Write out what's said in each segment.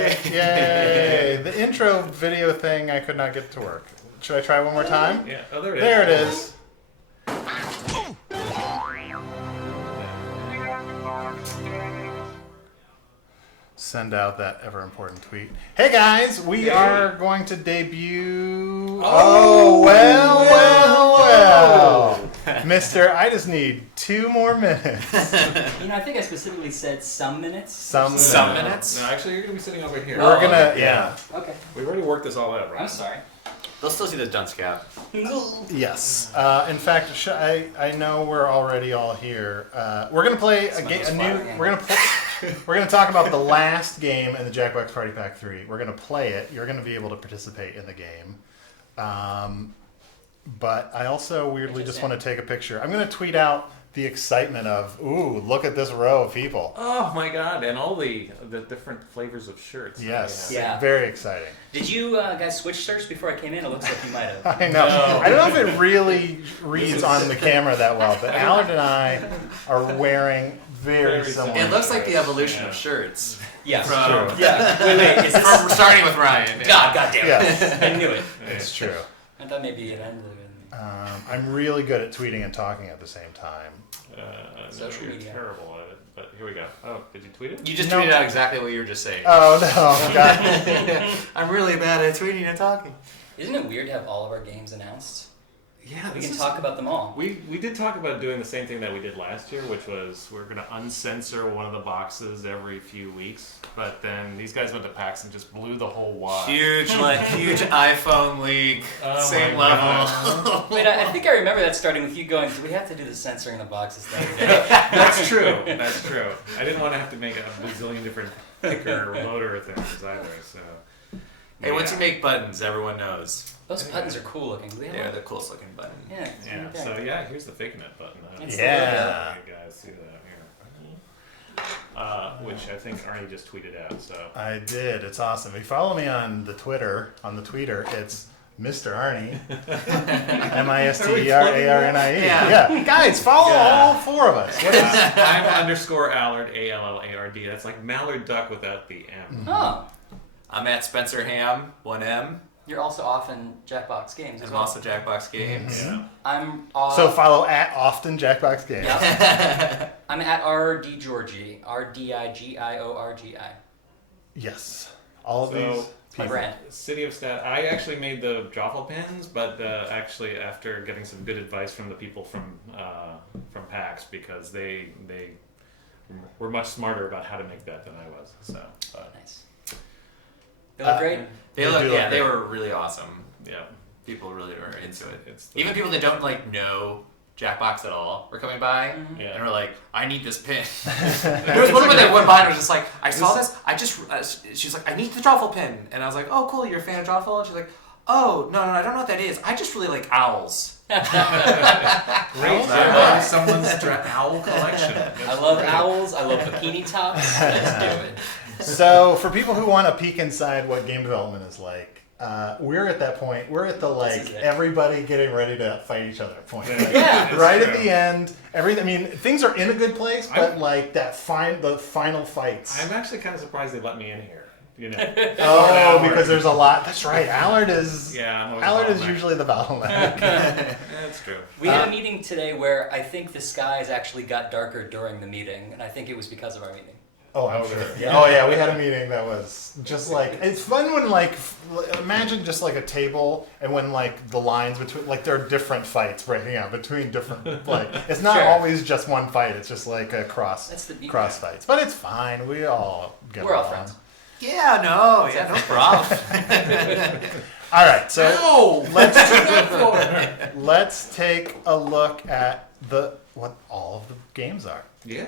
Yay! The intro video thing I could not get to work. Should I try one more time? Yeah. Oh, there it is. There it is. Send out that ever important tweet. Hey guys, we are going to debut. Oh, well. Mister, I just need 2 more minutes. I think I specifically said some minutes. Some minutes? No, actually, you're going to be sitting over here. We're gonna, yeah. Okay. We've already worked this all out, right? I'm sorry. They'll still see the dunce cap. Yes. In fact, I know we're already all here. We're gonna play a new. We're gonna talk about the last game in the Jackbox Party Pack 3. We're gonna play it. You're gonna be able to participate in the game. But I also weirdly just want to take a picture. I'm gonna tweet out the excitement of, ooh, look at this row of people. Oh my god, and all the different flavors of shirts. Yes. Yeah. Very exciting. Did you guys switch shirts before I came in? It looks like you might have. I know. No. I don't know if it really reads on the camera that well, but Allard and I are wearing very similar. It looks like the evolution of shirts. Yeah. True. Yeah. Wait. Is this... From starting with Ryan. God damn it. Yes. I knew it. It's true. I thought maybe it ended. I'm really good at tweeting and talking at the same time. Social you're media. terrible at it, but here we go. Oh, did you tweet it? You just tweeted out exactly what you were just saying. Oh no, God. I'm really bad at tweeting and talking. Isn't it weird to have all of our games announced? Yeah, We can talk about them all. We did talk about doing the same thing that we did last year, which was we're going to uncensor one of the boxes every few weeks. But then these guys went to PAX and just blew the whole wad. Huge iPhone leak. Oh Same my level. Wait, I think I remember that starting with you going, do we have to do the censoring the boxes thing? That's true. That's true. I didn't want to have to make a bazillion different picker or loader things either. So. Hey, once you make buttons, everyone knows. Those buttons are cool looking. They're the coolest looking button. Yeah. Yeah. So yeah, here's the Fakin It button. Yeah. You guys see that here? Which I think Arnie just tweeted out. So. I did. It's awesome. If you follow me on the tweeter, it's Mr. Arnie. MisterArnie. Yeah. Guys, follow all 4 of us. What is I'm _Allard, ALLARD. That's like Mallard Duck without the M. Oh. I'm at Spencer Ham, 1M. You're also often Jackbox Games as I'm well. also Jackbox Games. Yeah. I'm So follow at often Jackbox Games. Yeah. I'm at RD Georgie. RDIGIORGI. Yes. All of So, these My people. brand. City of Stat. I actually made the Joffle pins, but actually after getting some good advice from the people from PAX, because they were much smarter about how to make that than I was. So Nice. They look great. They were really awesome. yeah, People really were into it. it's Even people that don't know Jackbox at all were coming by Yeah. and were like, "I need this pin." There was one woman that went by and was just like, "I saw this. I just." She's like, "I need the Joffle pin," and I was like, "Oh, cool. You're a fan of Joffle?" And she's like, "Oh, no, I don't know what that is. I just really like owls." great. Someone's owl collection. I love owls. I love bikini tops. Let's do it. So for people who want to peek inside what game development is like, we're at that point. We're at the everybody getting ready to fight each other point. Yeah. Right at the end. Things are in a good place, but the final fights. I'm actually kind of surprised they let me in here. Oh, because there's a lot. That's right. Allard is. Yeah, I'm always Allard the is bottleneck. usually the bottleneck. That's true. We had a meeting today where I think the skies actually got darker during the meeting, and I think it was because of our meeting. Oh, I'm sure. Yeah. Oh, yeah. We had a meeting that was just it's fun when imagine just a table and when the lines between there are different fights breaking out between different it's not Sure. always just one fight. It's just a cross That's the beauty. cross fights, but it's fine. We all get We're all along. friends. Yeah, no problem. All right, so No. let's take a look at what all of the games are. Yeah.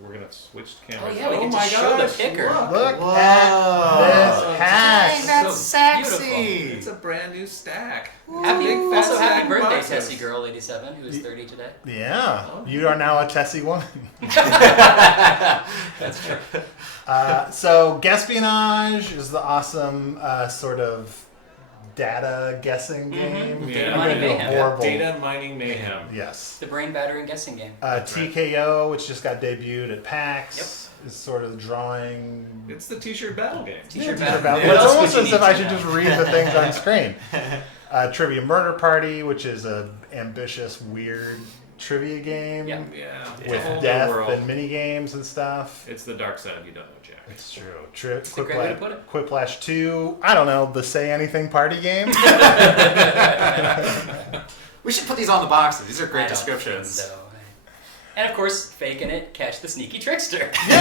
We're gonna switch cameras. Oh, yeah, we can just show the picker. Look Whoa. at this hack. Dang, that's Beautiful. sexy. It's a brand new stack. Happy stack birthday, boxes. Tessie Girl 87, who is 30 today. Yeah, you are now a Tessie woman. That's true. So Gaspionage is the awesome sort of data guessing game. Yeah. I'm gonna do a Mayhem. horrible. Data mining mayhem. Yes. The brain battering guessing game. TKO, which just got debuted at PAX. is sort of drawing. It's the T-shirt battle game. T-shirt About- battle. It's What else almost would as you if need I to should know? just read the things on screen. Trivia Murder Party, which is a ambitious, weird trivia game Yeah. Yeah. with It's a whole new death world. and mini games and stuff. It's the dark side you don't know, Jack. It's true. a great way to put it. Quiplash 2. I don't know, the Say Anything party game. We should put these on the boxes. These are I great don't think descriptions. so. And of course, Fakin It, catch the sneaky trickster. You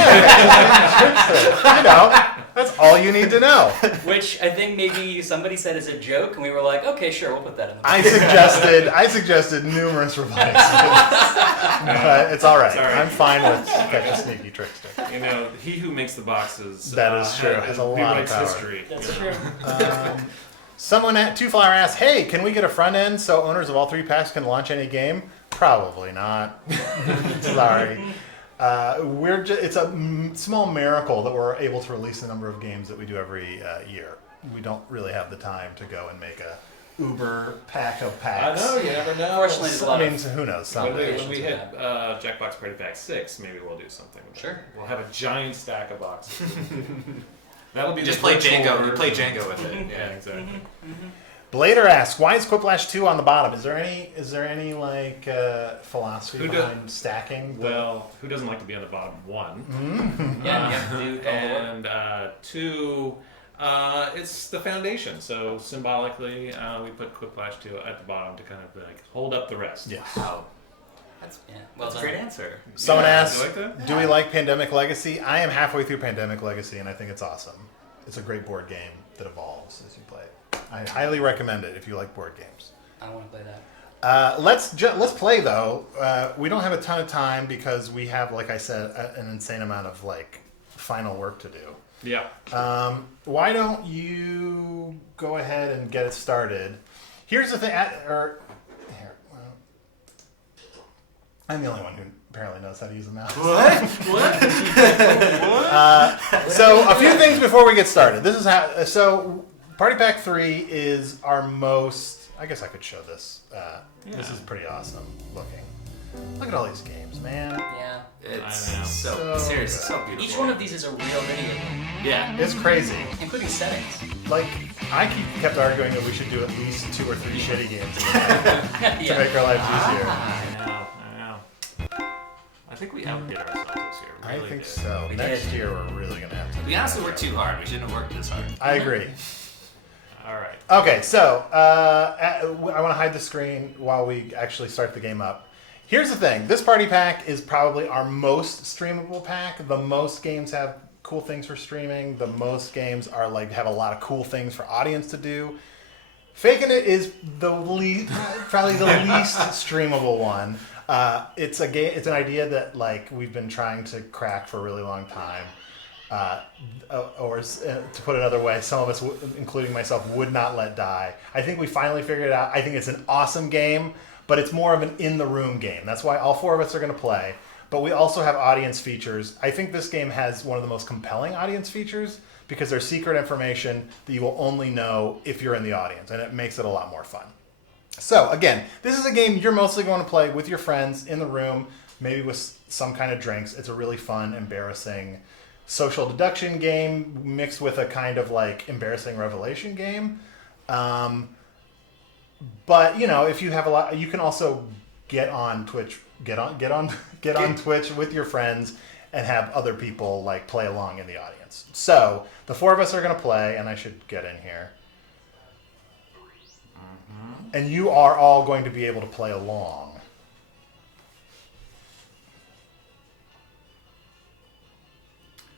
know, that's all you need to know. Which I think maybe somebody said as a joke, and we were like, okay, sure, we'll put that in the box. I suggested numerous replies. But it's all right. It's all right. I'm fine with Catch a Sneaky Trickster. You know, he who makes the boxes. That is true. Has a lot of rewrites power. history. That's you know. true. Someone at Two Flower asked, "Hey, can we get a front end so owners of all 3 packs can launch any game?" Probably not. Sorry. It's a small miracle that we're able to release the number of games that we do every year. We don't really have the time to go and make a Uber pack of I packs. know, you never know. Fortunately, there's a lot I mean, of... who knows? When Someday. we hit Jackbox Party Pack 6, maybe we'll do something with Sure. that. We'll have a giant stack of boxes. That'll be Just the play virtual Django. You version. play Django with it. Yeah, Yeah. exactly. Blader asks, "Why is Quiplash 2 on the bottom? Is there any like philosophy Who do- behind stacking?" Well, who doesn't like to be on the bottom one? Yeah, yeah, do all the work. And two, it's the foundation. So symbolically, we put Quiplash 2 at the bottom to kind of like hold up the rest. Yes. Wow. That's, Yeah, well that's a done. great answer. Someone Yeah, asked, do you like that? "Do we like Pandemic Legacy?" I am halfway through Pandemic Legacy, and I think it's awesome. It's a great board game that evolves as you play it. I highly recommend it if you like board games. I want to play that. Let's play though. We don't have a ton of time because we have, like I said, an insane amount of like final work to do. Yeah. Why don't you go ahead and get it started? Here's the thing, well, I'm the only one who apparently knows how to use a mouse. So a few things before we get started. This is how. So Party Pack 3 is our most. I guess I could show this. This is pretty awesome looking. Look at all these games, man. Yeah. It's I know. so seriously so beautiful. Each one of these is a real video game, Yeah. It's crazy. including settings. Like I kept arguing that we should do at least 2 or 3 shitty games in the night to Yeah. make our lives easier. I know. I think we outdid ourselves this year. I Really think did. so. We Next did. year we're really gonna have to. We honestly worked too hard. We shouldn't have worked this hard. I agree. All right. Okay, so I want to hide the screen while we actually start the game up. Here's the thing. This party pack is probably our most streamable pack. The most games have cool things for streaming. The most games are like have a lot of cool things for audience to do. Fakin' It is the least, probably the least streamable one. It's a game. It's an idea that like we've been trying to crack for a really long time. To put it another way, some of us, including myself, would not let die. I think we finally figured it out. I think it's an awesome game, but it's more of an in-the-room game. That's why all 4 of us are going to play. But we also have audience features. I think this game has one of the most compelling audience features because there's secret information that you will only know if you're in the audience, and it makes it a lot more fun. So, again, this is a game you're mostly going to play with your friends in the room, maybe with some kind of drinks. It's a really fun, embarrassing social deduction game mixed with a kind of like embarrassing revelation game. But you know, if you have a lot, you can also get on Twitch, get on Twitch with your friends and have other people like play along in the audience. So the 4 of us are going to play, and I should get in here. And you are all going to be able to play along.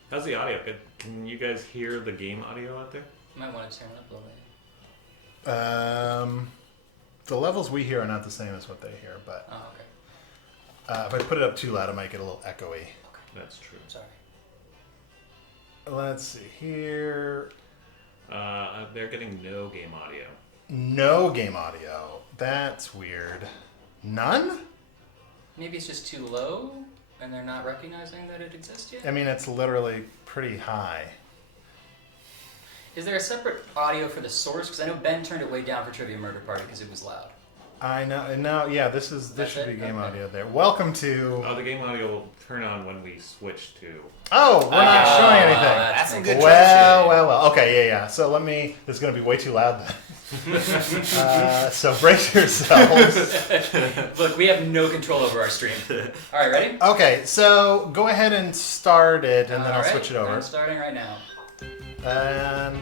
How's the audio? Can you guys hear the game audio out there? Might want to turn it up a little bit. The levels we hear are not the same as what they hear, but Oh, okay. if I put it up too loud, it might get a little echoey. That's true. Sorry. Let's see here. They're getting no game audio. No game audio. That's weird. None? Maybe it's just too low, and they're not recognizing that it exists yet? I mean, it's literally pretty high. Is there a separate audio for the source? Because I know Ben turned it way down for Trivia Murder Party because it was loud. I know. No, yeah, this should be it? game Okay. audio there. Welcome to. Oh, the game audio will turn on when we switch to. Oh, we're not showing anything. That's some good Well. Okay, yeah. So this is going to be way too loud then. So brace yourselves. Look, we have no control over our stream. All right, ready? Okay, so go ahead and start it, and then I'll All right, switch it over. I'm starting right now. And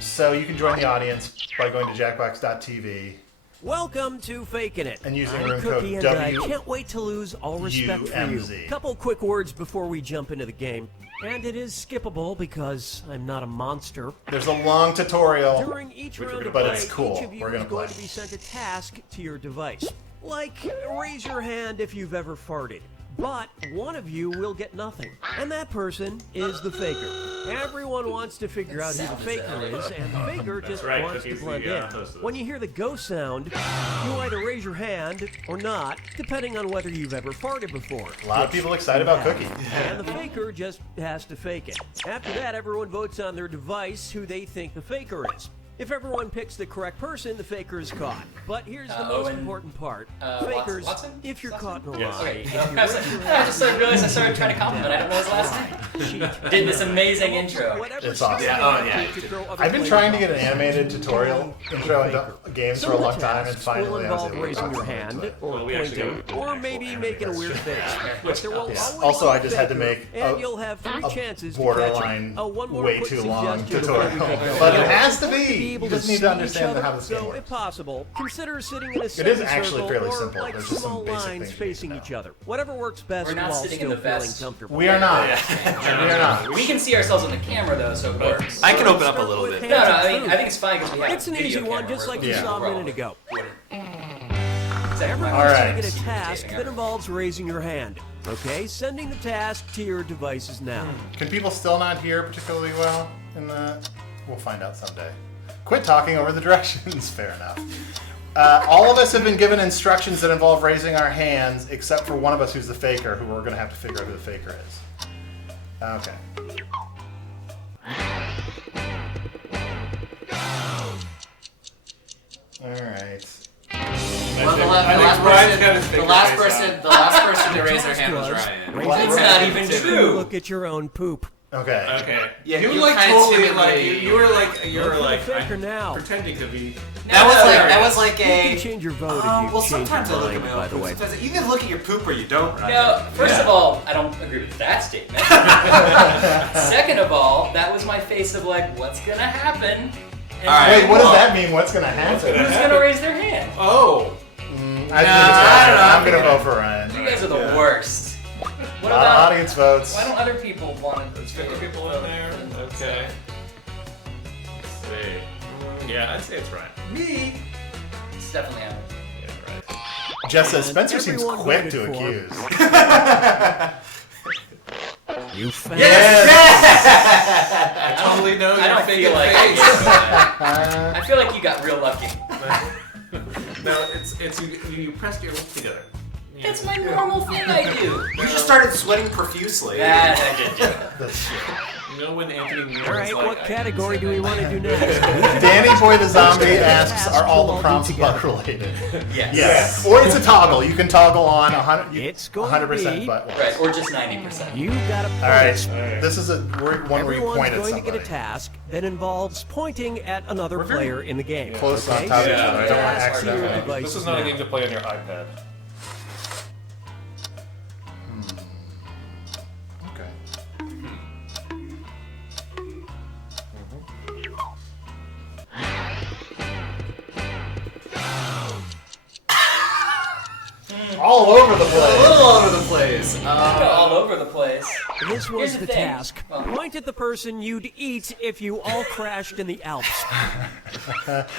so you can join the audience by going to jackbox.tv. Welcome to Fakin' It. And using I'm room Cookie, code and I can't wait to lose all respect for you. UMZ. Couple quick words before we jump into the game. And it is skippable because I'm not a monster. There's a long tutorial. During each round of But play, it's cool. each of you We're gonna is going play. to be sent a task to your device. Like, raise your hand if you've ever farted. But one of you will get nothing. And that person is the faker. Everyone wants to figure out who the faker is, and the faker just right, wants to Cookie's the, blend in. host of this. When you hear the go sound, you either raise your hand or not, depending on whether you've ever farted before. A lot of people excited about Cookie. And the faker just has to fake it. After that, everyone votes on their device who they think the faker is. If everyone picks the correct person, the faker is caught. But here's the most Owen, important part. Watson? Fakers, if you're caught in a Yes. lie, Okay. if you I raise your just realized I started trying to compliment. I don't know his last name. cheat, Did this amazing intro. whatever It's awesome. stupid Yeah, idea yeah. to throw other I've been players trying to off get an the animated scene. tutorial intro into games Some for a of the long time, and tasks finally will I was involve able to raising your do hand it. or Well, we actually pointing, got or an maybe actual making a animated weird face. But there will Yeah. always Also, be I a just had to faker, make and a- you'll have three chances borderline, to catch 'em. One more way quick too long suggestion before we tutorial. begin. But it has to To be be. able You just see need to each understand other. how this game So, works. if possible, consider sitting in a is semicircle actually fairly or simple. like There's just some small basic lines things you facing need to each know. other. Whatever works best We're not while sitting in still the feeling vest. comfortable. We are not. Yeah. We are not. We can see ourselves on the camera though, so it works. I can open up a Start little with bit. No, hands I and mean, truth. I think it's fine because we have It's an video easy one, camera just where like we you Yeah. saw a roll. minute ago. Everyone's All right. Everyone's going to get a task that involves raising your hand. Okay, sending the task to your devices now. Can people still not hear particularly well in the... We'll find out someday. Quit talking over the directions. Fair enough. All of us have been given instructions that involve raising our hands, except for one of us who's the faker, who we're going to have to figure out who the faker is. Okay. All right. Well, the I think Brian's got his finger last face person, on. the last person to raise their Task hand was was Ryan. raise What? your It's hand not even and true. Look at your own poop. Okay. Okay. Yeah, you you like kinda totally timidly- like you were like you Look were for the like faker I'm now. pretending to be. That was like You can a. change your vote if you Well, change sometimes I your look at mind, my by own the poop. way. Sometimes you either look at your poop or you don't, Ryan. No, first Yeah. of all, I don't agree with that statement. Second of all, that was my face of like, what's gonna happen? And All right. Wait, what does that mean? What's going to What's happen? gonna Who's gonna raise their hand? Oh. I think it's I Ryan. don't know. I'm going to vote for Ryan. You guys are the worst. What A lot of about? audience votes. Why don't other people want to? There's 50 people in there. Okay. Let's see. Yeah, I'd say it's right. Me. It's definitely happening. Yeah, right. Jess says Spencer seems Everyone quick to voted for. accuse. You found I totally know I your don't fake feel like. face. I feel like you got real lucky. No, it's you pressed your lips together. Yeah. That's my normal thing I do. You just started sweating profusely. That I did do. That's true. You know when Anthony Weir All was right, like, what I category do said we that. want to do next? Danny Boy the Zombie asks, Tasks are all we'll the prompts do together. butt related? Yes. Yes. Or it's a toggle. You can toggle on 100, It's going 100% to be- butt. Right, or just 90%. You got a All right. point. This is one where you Everyone's point at going somebody. to get a task that involves pointing at another We're very player in the game. close okay? on top of each Yeah, other. I don't want to yeah, accidentally. yeah. Devices This is not a now. game to play on your iPad. Okay. All over the A place. little all over the place. Go all over the place. This was Here's the the thing. task. Well- Point at the person you'd eat if you all crashed in the Alps.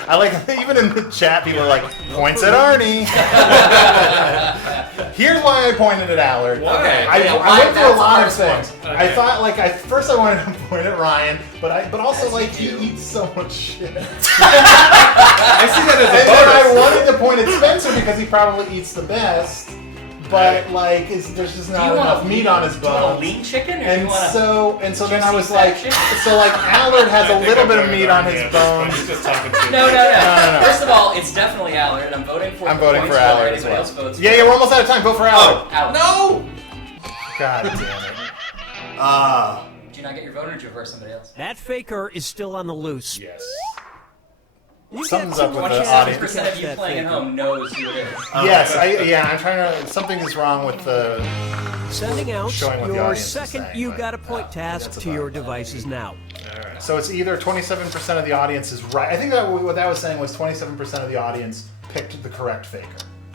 I like, even in the chat, people are like, points at Arnie. Here's why I pointed at Allard. Why? I Yeah, went why- through a that's lot the of hardest things. one. I Okay. thought, like, first I wanted to point at Ryan, but also, As like, you he do. eats so much shit. And I see that as a then I bonus. wanted to point at Spencer because he probably eats the best, but like there's just not enough meat on his Do you want a bones. lean chicken, or do And you want so then I juicy was fat like, chicken? so like Allard has a I think little I'm bit of voting meat for on Arnie his at this point. bones. He's just talking to No. no. First of all, it's definitely Allard, and I'm voting for. I'm the voting points for whether Allard as anybody well. else votes Yeah, for we're almost out of time. Vote for Allard. Allard. No! God damn it. Did you not get your vote, or did you vote for somebody else? That faker is still on the loose. Yes. You Something's got up two with more the chances audience. to 27% catch of you that playing at faker. home knows who it is. Yes, I'm trying to. Something is wrong with the. Sending out Showing what the your audience is second saying, You but, Got a Point task that's to your about it. devices now. Alright. So it's either 27% of the audience is right. I think that what that was saying was 27% of the audience picked the correct faker.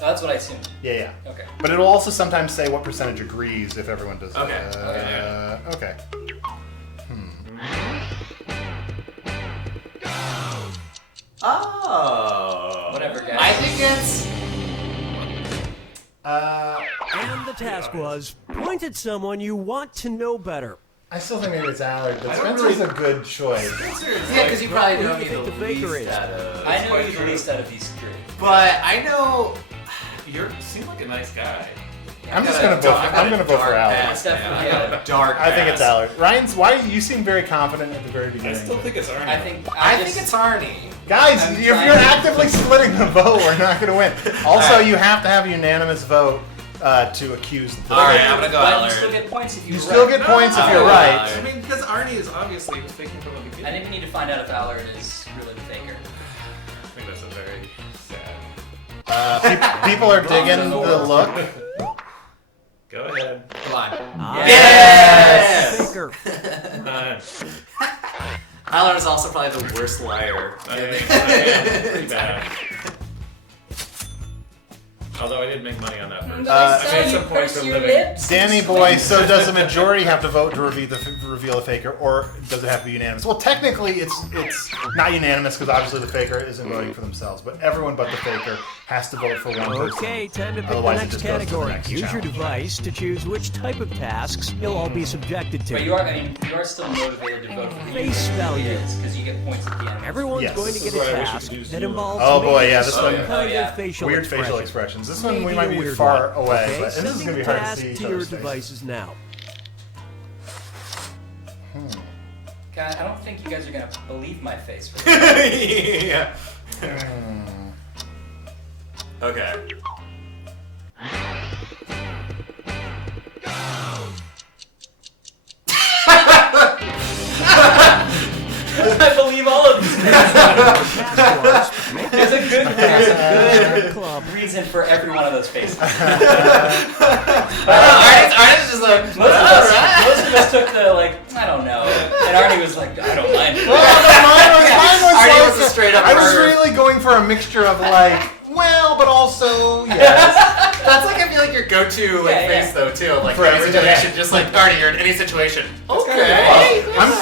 Oh, that's what I assumed. Yeah. Okay. But it'll also sometimes say what percentage agrees if everyone does. Okay. Okay. Oh. Whatever, guys. I think it's. And the task was point at someone you want to know better. I still think maybe it's Allard, but I don't Spencer's a good choice. Yeah, because you probably know Who me do you the think the faker least is? out of. I know quite you the true. least out of these three. But I know. You seem like a nice guy. I'm just gonna vote. I'm gonna vote for Allard. It's definitely I got a dark. I think it's past. Allard. Ryan's. Why you seem very confident at the very I beginning? still think it's Arnie. I think It's Arnie. Guys, I'm if you're trying- actively splitting the vote, we're not gonna win. Also, Alright. you have to have a unanimous vote to accuse the All right, faker. I'm gonna go But Allard. you still get points if You you're still right. get points if No. you're right. I mean, because Arnie is obviously faking from the I beginning. think we need to find out if Allard is really the faker. I think that's a very sad. People are digging the look. Go ahead. Come on. Yes! Faker. Allard is also probably the worst liar. I am pretty bad. Although I did make money on that first. I I saw made you some points purse for your living. lips. Danny boy, so does the majority have to vote to reveal the faker, or does it have to be unanimous? Well, technically, it's not unanimous because obviously the faker isn't voting for themselves, but everyone but the faker has to vote for one person. Okay, time to pick Otherwise, the it next just goes to the category. next Use your challenge. device to choose which type of tasks you'll all be subjected to. But you are still motivated to vote for who Face value. because you get points at the end. Everyone's Yes. going to This get is what a I wish we task could use that to- involves Oh, boy, maybe yeah, this some one- kind Oh, yeah. of facial Weird expression. facial expressions. This one we Maybe might a be weird far one. away, Okay, but this is sending going to be the hard to task see each to your other's faces. devices now. God, I don't think you guys are gonna believe my face for this. Yeah. Okay. I believe all of these things. Task was make There's a good club. reason for every one of those faces. Arnie's just like, Most of us took the I don't know, and Arnie was like, I don't mind. Mine was a straight up I was murder. really going for a mixture of well, but also yes. That's like I feel like your go-to Yeah, face though too. Like For any everything. situation, just like Arnie, you're in any situation. Okay. I'm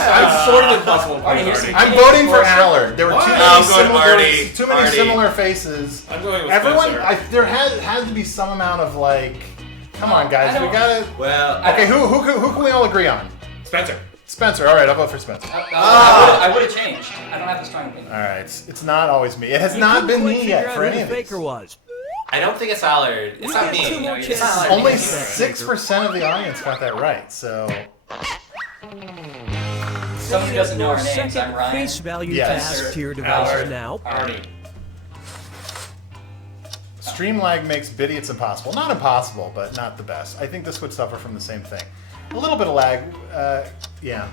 sort of impossible Arnie, with here's Arnie. I'm voting for Allard. There were too Why? many, I'm going similar, Artie. too many Artie. similar faces. I'm going with Everyone, Spencer. there had to be some amount of come on, guys, I we don't- gotta. Well, Okay, who can we all agree on? Spencer. Spencer. All right, I'll vote for Spencer. I would have changed. I don't have a strong opinion. All right, it's not always me. It has You not couldn't been quite me figure yet out for who any the of these. faker was. I don't think it's Allard. It's You not get me. two more It's chances. not Only Alright. 6% of the audience got that right. So Someone who doesn't know our names. Second I'm Ryan. face value Yes. task to your devices Allard. now. Arnie. stream lag makes bidiots impossible. Not impossible, but not the best. I think this would suffer from the same thing. A little bit of lag. Yeah.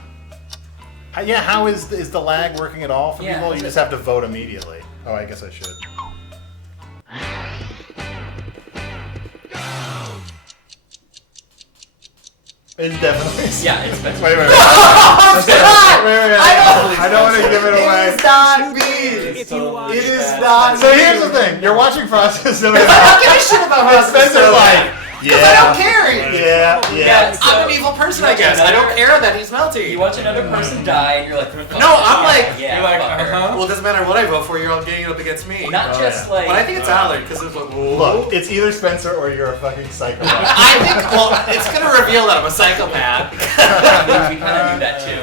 Yeah. How is the lag working at all for Yeah, people? You is just it- have to vote immediately. Oh, I guess I should. It's definitely. Yeah, it's Spencer. Wait. I don't want to give it away. It's not me. If you watch It is bad. not. So here's the thing: you're watching Process. No, I don't give a shit about how Spencer's like, because I don't care. yeah. Yeah, I'm an evil person, I guess. I don't care that he's melty. You watch another person die, and you're like, fuck No, this I'm guy. like- yeah, You're like, fucker. uh-huh. Well, it doesn't matter what I vote for. You're all getting up against me. Not Oh, just yeah. like. But I think it's Allard because it's like, whoa. Look, it's either Spencer or you're a fucking psychopath. I think, well, it's gonna reveal that I'm a psychopath. we kind of knew that too.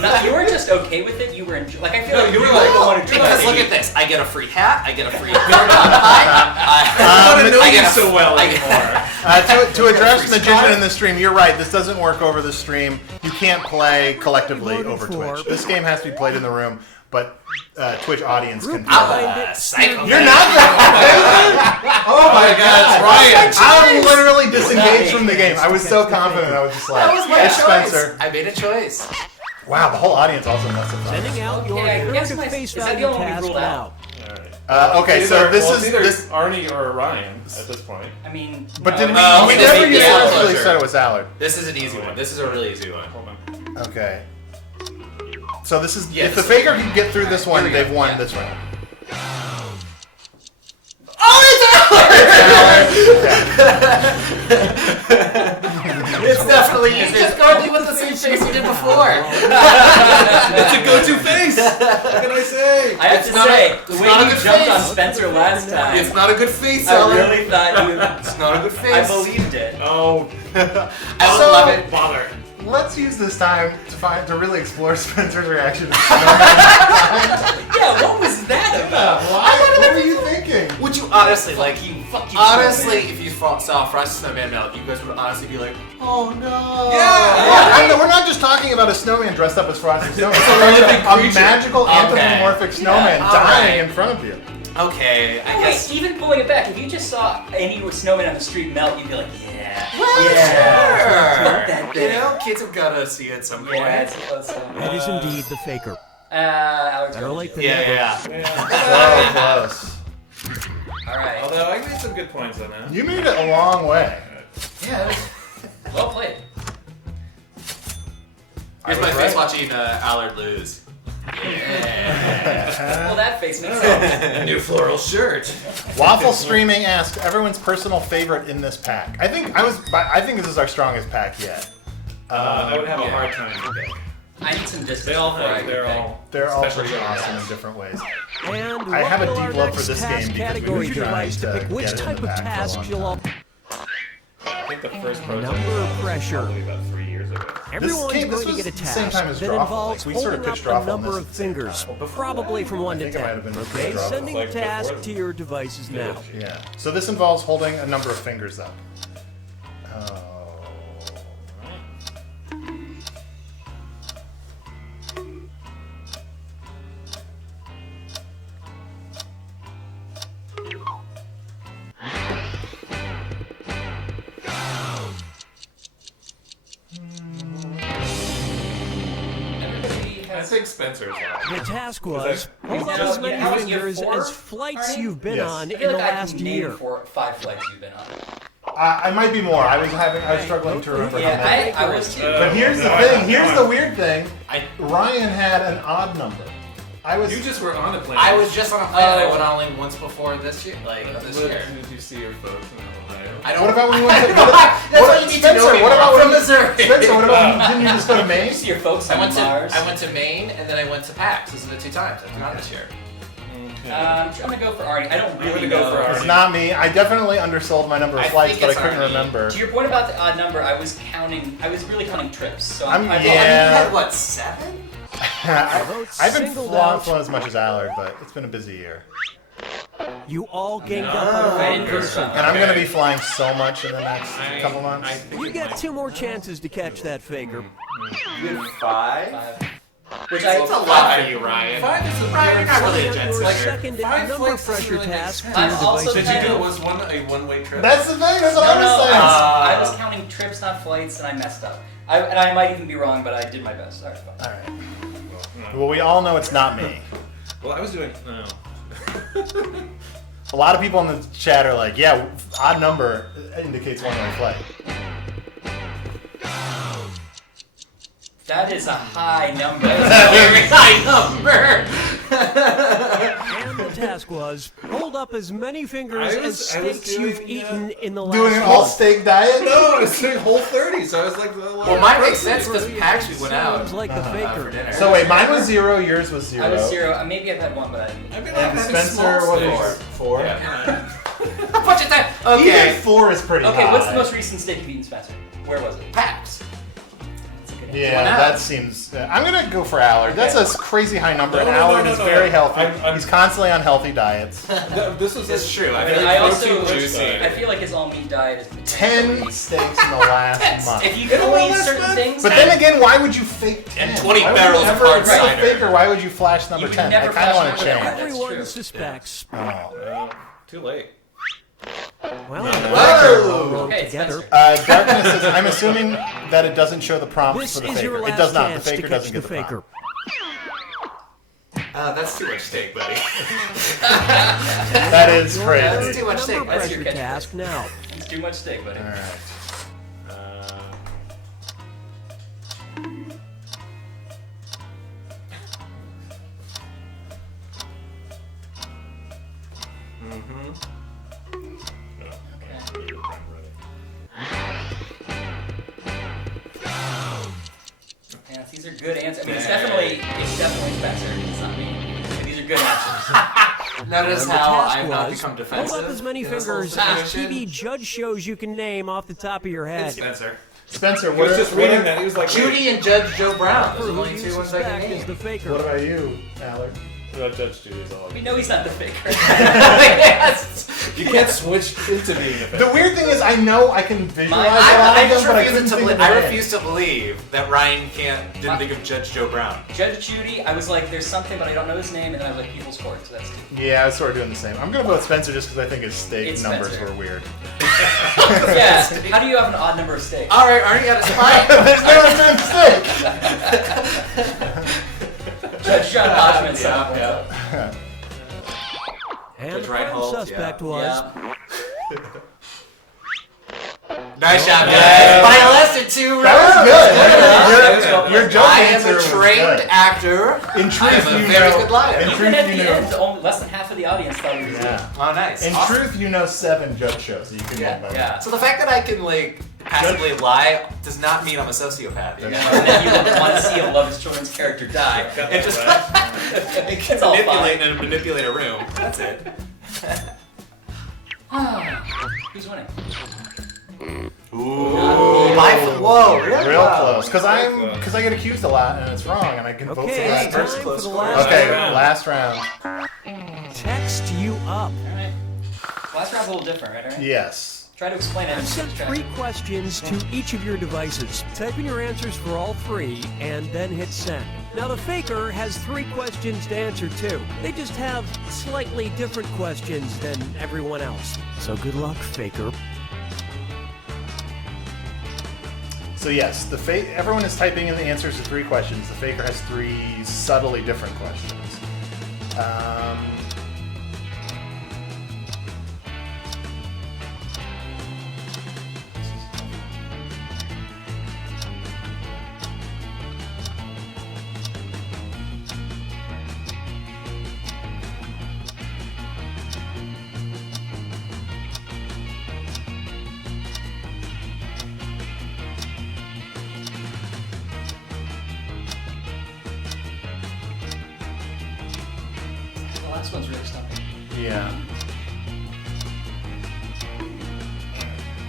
No, you were just okay with it. You were I feel No, like you were were like, the one who tried Because to look eat. at this. I get a free hat. I get a free pie. I don't know I you get a- so well I anymore. To address Magician in the stream, you're right. This doesn't work over the stream. You can't play collectively over Twitch. This game has to be played in the room, but Twitch audience can play. Psycho. You're not Oh my god, Ryan. I'm literally disengaged from the game. I was so confident. I was just like, That was my it's choice. Spencer. I made a choice. Wow, the whole audience also must have thought. Sending out your Okay, I guess third my- face is that the value only one we task ruled now. out? Okay, so this it's either is this. Arnie or Ryan at this point. I mean, But no, did we? No, we we just never made the Allard universally closure. said it was Allard. This is an easy one. This is a really easy one. Hold on. Okay. So this is Yeah, if the this is- faker can get through this one, Here we go. they've won Yeah. this round. It's definitely it's just going with the same face you did before. It's a go-to face. What can I say? I have It's to not say, a- the it's way not a you good jumped face. on Spencer last time, It's not a good face, I Ellen. really thought you. It's not a good face. I believed it. Oh, I would So- love it. bother. Let's use this time to really explore Spencer's reaction. To Yeah, what was that about? What were you thinking? Would you honestly like? Fuck you, Honestly, snowman. if you saw Frosty Snowman melt, you guys would honestly be like, "Oh no!" Yeah, we're not just talking about a snowman dressed up as Frosty Snowman. It's a living a creature. magical Okay. anthropomorphic snowman Yeah, dying alright. in front of you. Okay, I Oh, guess. wait, even pulling it back, if you just saw any snowman on the street melt, you'd be like, yeah. Well, yeah. sure. That You thing. know, kids have gotta see it at some point. Yeah, it's close. That is indeed the faker. Alex. Better late than Yeah, never. So yeah. close. Alright. Although I made some good points on that. You made it a long way. Yeah, it was well played. Here's I my was face right. watching Allard lose. Yeah. Well, that face makes sense. A new floral shirt. Waffle Streaming asked everyone's personal favorite in this pack. I think this is our strongest pack yet. I would have a hard time today. I need some distance. They all before I have. can They're pick. all. They're all special pretty shows. awesome in different ways. And I have a what will deep our love for next this task game because category we've been device trying to to pick which get it in type the of pack for a task long you'll all. time. I think the first prototype Number was pressure. probably about 3 years ago. Everyone's this going to was get a the same task time as that Drawful. involves Like, we sort of holding pitched up a Drawful on number this of at the same fingers, time. probably from 1 to think it might have 10. been Okay, Drawful. sending the Like task before to your devices now. Yeah. So this involves holding a number of fingers up. Oh. Everybody I has. think Spencer's out. The task was hold up Yeah, as many how was your fingers four, as flights Arnie? you've been Yes. on I in feel the like I last can name year. 5 flights you've been on. I might be more. I was struggling to remember. how many. Yeah, I was too. But here's the No, I thing. know, Here's I the know. weird thing. Ryan had an odd number. You just were on a plane. I was just on a plane and I Oh. went on only once before this year. This year. Did you see your folks in Ohio? I don't. What about when you went to? That's all you need to Spencer, know. what about from when Missouri? Spencer, what about didn't you just go to Maine? You see your folks I on went to Mars. Maine and then I went to PAX. Those are the 2 times I've been on this year. I'm trying to go for Arnie. I don't I'm really gonna go know. for It's Arnie. not me. I definitely undersold my number of I flights, think but I it's couldn't Arnie. remember. To your point about the odd number, I was really counting trips. So I'm- I yeah. I mean, you had what, 7? I've been Singled flown out. as much as Allard, but it's been a busy year. You all ganged No. up on I one didn't do person. And I'm going to be flying so much in the next couple months. I think You it get might- 2 more chances to catch that faker. You had 5? 5. Which That's a lot for you, Ryan. 5 is Ryan, you're not really a Your jet setter. second 5 number flights doesn't pressure really make task sense. to your I'm also devices Did you counting- do now. was a one-way trip? That's the thing. That's what No, I was no, saying. I was counting trips, not flights, and I messed up. And I might even be wrong, but I did my best. All right, fine. All right. No. Well, we all know it's not me. Well, I was doing no. A lot of people in the chat are like, "Yeah, odd number indicates one-way flight." That is a high number. Very high number. And the task was hold up as many fingers I as was- I was steaks you've doing, eaten in the last Doing an all month. steak diet? No, I was doing Whole 30, so I was like, Well, mine makes sense because PAX we went out Seems like the for faker. dinner. So wait, mine was 0, yours was 0. I was 0. Maybe I've had one, but I didn't. I've been And having Spencer, small what steaks. was 4? Yeah. a bunch of time. Even Okay. 4 is pretty high. Okay, what's the most recent steak you've eaten, Spencer? Where was it? PAX. That's a good Yeah, that seems. I'm gonna go for Allard. That's a crazy high number. No, and no, Allard no, is no. very healthy. I'm- He's constantly on healthy diets. This is It's true. I But mean, I also, protein juicy. I feel like his all meat diet is 10 potentially- steaks in the last month. If you can only eat certain things, But then again, why would you fake 10? And 20 Why would barrels you of never hard fake cider. Faker? Why would you flash number would 10? I never kind of flash want number to 10. change. That's Everyone true. suspects. Oh. Too late. Well, Whoa. all Okay, together. Spencer. Darkness is. I'm assuming that it doesn't show the prompt This for the is your faker. last It does not. The chance to faker catch doesn't the get the faker. prompt. That's too much steak, buddy. That is That's crazy. too much steak. Number That's your pressure catchphrase. task now. It's too much steak, buddy. All right. Yeah, these are good answers. I mean, it's definitely Spencer. It's not me. These are good answers. Notice And the how task I've not was, become defensive. hold up as many in this whole fingers as situation. TV judge shows you can name off the top of your head. Spencer. Spencer, He was just reading that. He was like, Judy and Judge Joe Brown. Those are the Who only you two ones I can suspect is name. the faker. What about you, Allard? Judge Judy's all. We know he's not the faker. Yes. You can't switch into being a The weird thing is, I know I can visualize a lot I of them, just but I refuse couldn't to think believe. of I the name. refuse to believe that Ryan didn't think of Judge Joe Brown. Judge Judy, I was like, there's something, but I don't know his name, and then I was like, People's Court, so that's two. Yeah, I was sort of doing the same. I'm gonna vote Spencer just because I think his steak It's numbers Spencer. were weird. Yeah, how do you have an odd number of steaks? All right, Arnie got a spot. There's no return steak. Judge John Hodgman. Yeah. And Judge the final Reinhold, suspect yeah. was Yeah. Nice job, guys. But I lasted 2 rounds. That was good. Your joke I am answer a was trained good. actor. In I truth, am a you very know. good liar. In Even truth, at you the know. end, only less than half of the audience thought he was Yeah. Oh, nice. In Awesome. truth, you know 7 judge shows. So you can Yeah, name both. Yeah. So the fact that I can like passively lie does not mean I'm a sociopath. You know? And then you want to see him love his children's character die. It just it can It's all manipulate a room. That's it. Who's winning? Ooh, whoa, really? Real Wow. close. Because I get accused a lot and it's wrong and I can vote for okay. that Time person. for the score. last Okay, round. last round. Text you up. Alright. Last round's a little different, right? Aaron? Yes. Try to explain it. I've sent 3 questions to each of your devices. Type in your answers for all 3 and then hit send. Now the faker has 3 questions to answer too. They just have slightly different questions than everyone else. So good luck, faker. So yes, everyone is typing in the answers to 3 questions. The faker has 3 subtly different questions. The last one's really stumpy. Yeah.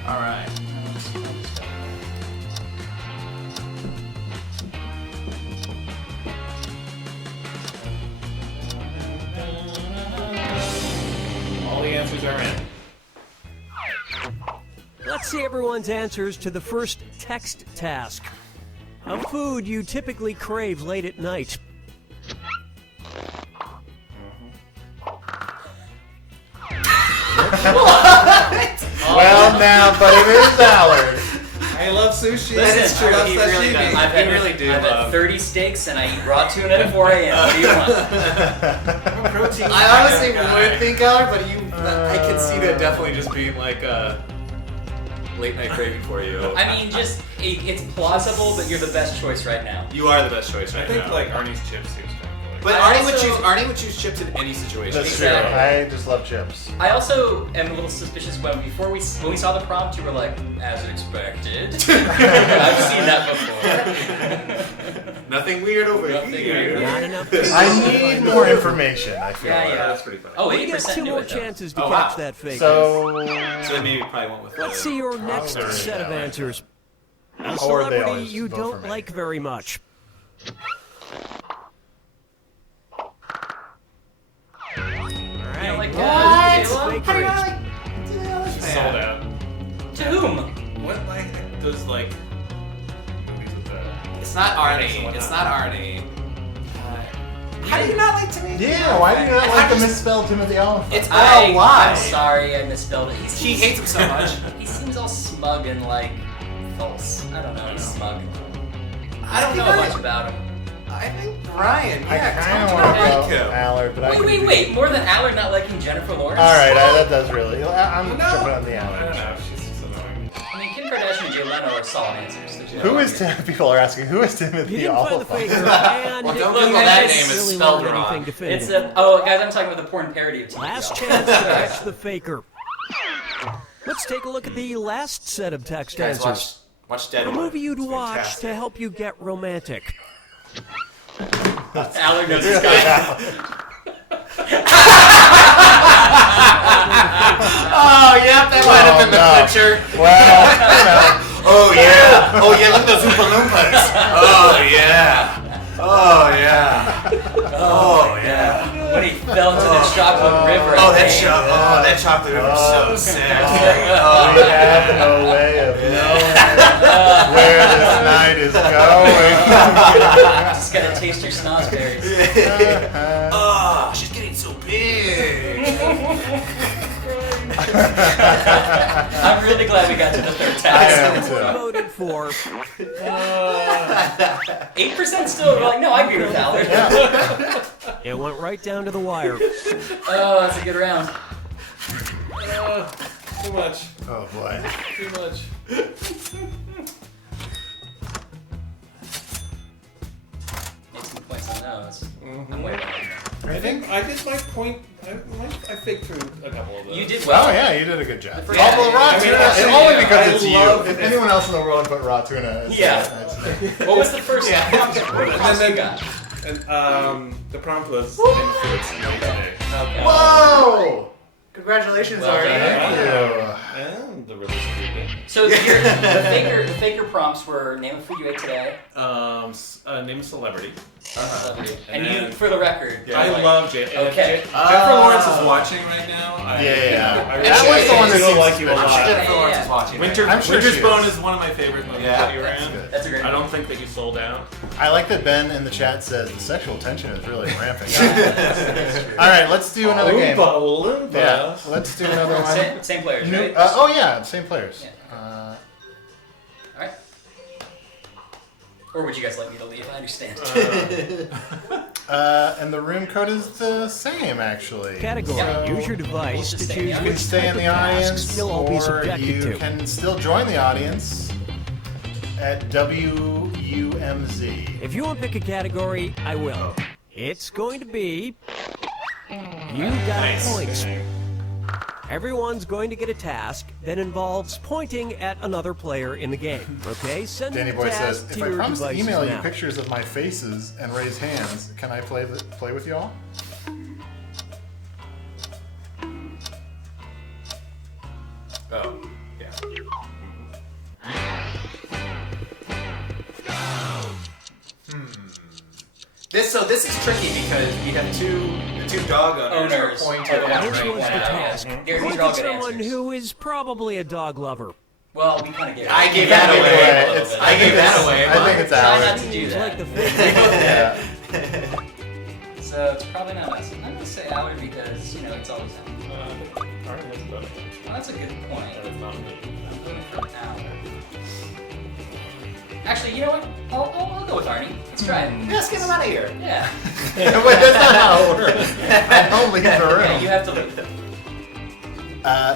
All right. All the answers are in. Let's see everyone's answers to the first text task. A food you typically crave late at night. Well, now, but it is Allard. I love sushi. That is true. I love He really sashimi. does. I've had, really do I've had love- 30 steaks and I eat raw tuna at 4 a.m. What do you want? Protein. I honestly kind of guy. would think Allard, but I can see that definitely just being like a late night craving for you. I mean, just it's plausible, but you're the best choice right now. You are the best choice I right think now. like Arnie's chips seems kind of But I Arnie also- would choose chips in any situation. That's Exactly. true. I just love chips. I also am a little suspicious when we saw the prompt, you were like, as expected. I've seen that before. Nothing weird over Nothing here. weird. Not enough. I need more information, I feel Yeah, like. yeah. That's pretty funny. Oh, You get 80% 2 knew more it though. chances to Oh, catch wow. that faker. So, So then maybe probably went with Let's see your next Probably, set of yeah. answers. A Or they celebrity always you vote for don't me. like very much. You don't like It's J-Lo? the Faker. Sold out. To whom? What like those like movies with the It's not Arnie. It's not Arnie. How do you not like Timothy? Yeah, why do you not And like how the does- misspelled Timothy Oliphant? It's all why. I'm sorry, I misspelled it. She hates him so much. He seems all smug and like false. I don't know. He's smug. I don't know much about him. I think Ryan. I Yeah, kind of Tom want to like vote him. Allard, but I could be- Wait. More than Allard not liking Jennifer Lawrence? All right, that does really. I'm No. jumping on the I don't Allard. know. She's just annoying. I mean, Kim Kardashian and Jay Leno are solid answers. Who is Tim? People are asking, who is You Timothy didn't find the Faker, Oliphant? and Well, it don't really Google that doesn't name, it's really spelled learn wrong. anything definitive. It's a. Oh, guys, I'm talking about the porn parody of TV. Last chance to catch the Faker. Let's take a look at the last set of text Guys, answers. watch Dead A One. movie you'd It's watch fantastic. to help you get romantic. Allard knows this guy. Oh, yep, that might have been the picture. Well, you know. Oh yeah. Oh yeah. Look at those Oompa Loompas. Oh yeah. Oh yeah. Oh yeah. When he fell into the chocolate river. Oh, I that chocolate river was so sad. We have no way of knowing where this night is going. just gotta taste your snozberries. Oh, she's getting so big. I'm really glad we got to the third I task. am too. Voted for 8% still. Like, no, I agree with Allard. it went right down to the wire. Oh, that's a good round. Too much. Oh boy. Too much. Make some points on those. I'm way behind. I think I did my point. I faked through a couple of those. You did well. Oh yeah, you did a good job. first- Well, raw I mean, tuna, actually, only yeah, because I it's love you. If it. anyone else in the world put raw tuna, it's, Yeah. it's What was the first prompt you got? And the prompt was influence today. Okay. Whoa! Congratulations, Well Ari. done. you. And the release of weekend. So the faker prompts were name a food you ate today. Name a celebrity. And then- you, for the record, I like, love Jay. Okay. Jennifer Lawrence is watching right now. Yeah. I That really was the one that feel seems like you a suspicious. lot. Jennifer Lawrence Yeah. is watching. Winter, I'm sure Winter's she Bone is. is one of my favorite movies Yeah. that you were That's in. good. That's a great I one. don't think that you sold out. I like that Ben in the chat says the sexual tension is really ramping up. All right, let's do another game. Oompa Loompa. Yeah, let's do another one. Same players, New- right? oh yeah, same players. Yeah. Alright. Or would you guys like me to leave? I understand. And the room code is the same actually. Category. Yeah. Use your device to Just stay choose in You which can stay type in the of tasks audience, you'll all be or subjected you to. can still join the audience at WUMZ. If you want to pick a category, I will. It's going to be You Got Points. Everyone's going to get a task that involves pointing at another player in the game. Okay, send Danny the Boy task says, to if I your promise to devices email you now. pictures of my faces and raise hands, can I play with y'all? Oh, yeah. This is tricky because we have the two dog owners Owners are are pointed the at ones This right was the now. task. Here, Point these are all at good someone answers. who is probably a dog lover. Well, we kind of gave it. I gave we that kinda away. gave it a little It's- bit. I gave that away. I think it's Try not Alex. to do Seems like the that. thing. Yeah. So it's probably not us. I'm gonna say Allard because it's always him. Alright, that's better. Well, that's a good point. That is not good. I'm voting for Allard. Actually, you know what? I'll go with Arnie. Let's try it. Yeah, let's get him out of here. Yeah. Wait, that's not how it works. I don't leave the Yeah, you room. have to leave.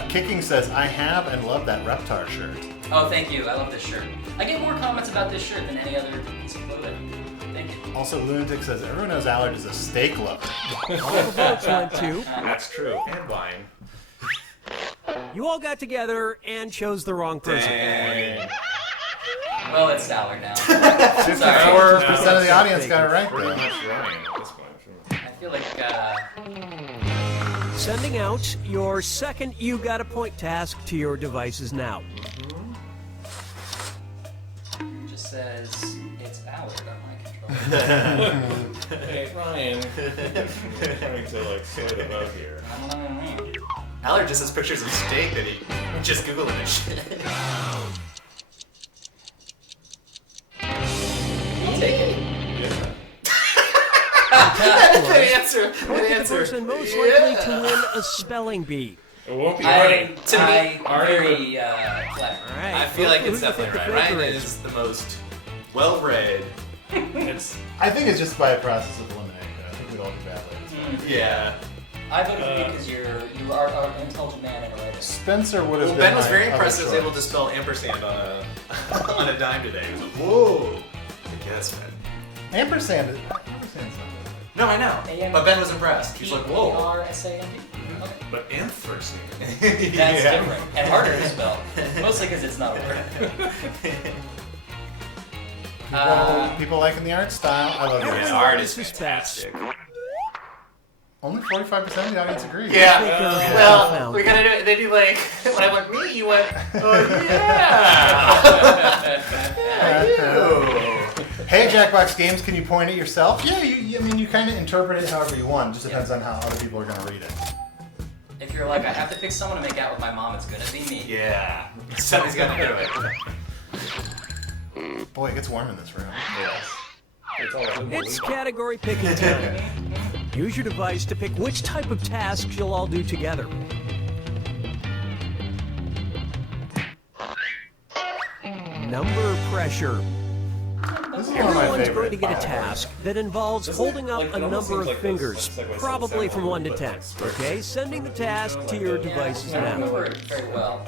Kicking says, I have and love that Reptar shirt. Oh, thank you. I love this shirt. I get more comments about this shirt than any other piece of clothing. Thank you. Also, Lunatic says, everyone knows Allard is a steak lover. All the votes went to. That's true. And wine. You all got together and chose the wrong person. Dang. Well, it's Allard now. 54% of the audience got it right, Pretty though. much right at this point. I feel like Sending out your second You Got a Point task to your devices now. says it's Allard on my controller. Hey, Ryan. I'm trying to like sort it out here. Allard just has pictures of steak that he just Googled and shit. You take it. Good answer. Who's Good the answer. person most likely to win a spelling bee? It won't be Arnie. I'm very clever. All right. I feel like Who it's do you think definitely the right. faker Ryan is the most well-read. It's I think it's just by a process of eliminating. I think we'd all do badly. Yeah. I voted for you because you are an intelligent man and a writer. Spencer would have Well, been Ben was my very other impressed. He was choice. able to spell ampersand on a on a dime today. He was like, whoa. I guess, Ben. Ampersand's not No, I know. But Ben was impressed. He's like, whoa. P-R-S-A-N-D? Okay. but ampersand. That's Yeah. different and harder to spell. Mostly because it's not a word. People liking the art style. I love Everyone it. Yeah, art is suspects. fantastic. Only 45% of the audience agree. Yeah. Faker Well, found. we gotta do it. They do like when I went me, you went, oh yeah. You. Hey, Jackbox Games, can you point it yourself? Yeah, I mean, you kind of interpret it however you want. It just depends on how other people are going to read it. If you're like, I have to pick someone to make out with my mom, it's gonna be me. Yeah. Somebody's gonna do it. Boy, it gets warm in this room. It's all It's category picking time. Use your device to pick which type of tasks you'll all do together. Number pressure. This is one of my Everyone's going favorites. to get a task that involves holding up Like, a it almost number of seems like fingers, this segue probably sounds from 1 to but 10. it's Okay, sending the task to your devices I don't now. remember it very well.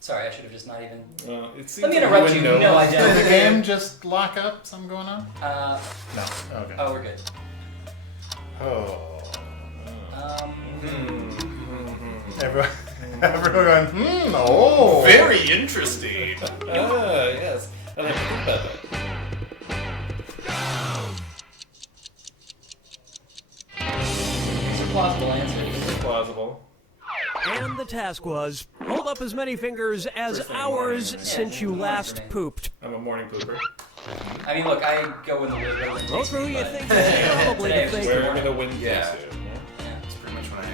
Sorry, I should have just not even. it seems Let me like interrupt you. wouldn't No, know. I Did the don't. game just lock up? Something going on? Uh, No. Okay. oh, we're good. Oh. Everyone going, oh. Very interesting. Yes. I didn't think about that. These are plausible answers. It's plausible. And the task was, hold up as many fingers as First thing hours morning. since you last pooped. I'm a morning pooper. I mean, look, I go in the wind. Vote for who you think is probably Today the was faker. Wherever the wind Yeah. takes you. That's pretty much what I.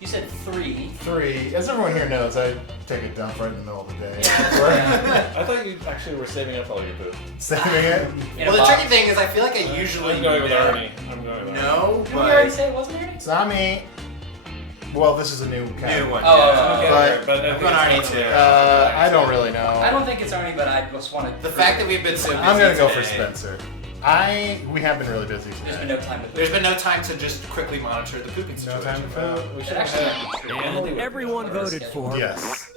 You said 3. 3. As everyone here knows, I take a dump right in the middle of the day. I thought you actually were saving up all your poop. Saving it. In Well, a the box. tricky thing is, I feel like I usually I'm going with never- Arnie. I'm going with Arnie. No, Didn't we already but say it wasn't Arnie? It's not me. Well, this is a new new category. one. Oh, yeah. But- I I'm think going it's Arnie too. I don't really know. I don't think it's Arnie, but I just want to. The fact that we've been so busy I'm gonna go for today, Spencer. We have been really busy There's been today. no time to. There's been no time to just quickly monitor the pooping No situation. time for food. We It should actually have might be true. and Everyone voted for. Yes.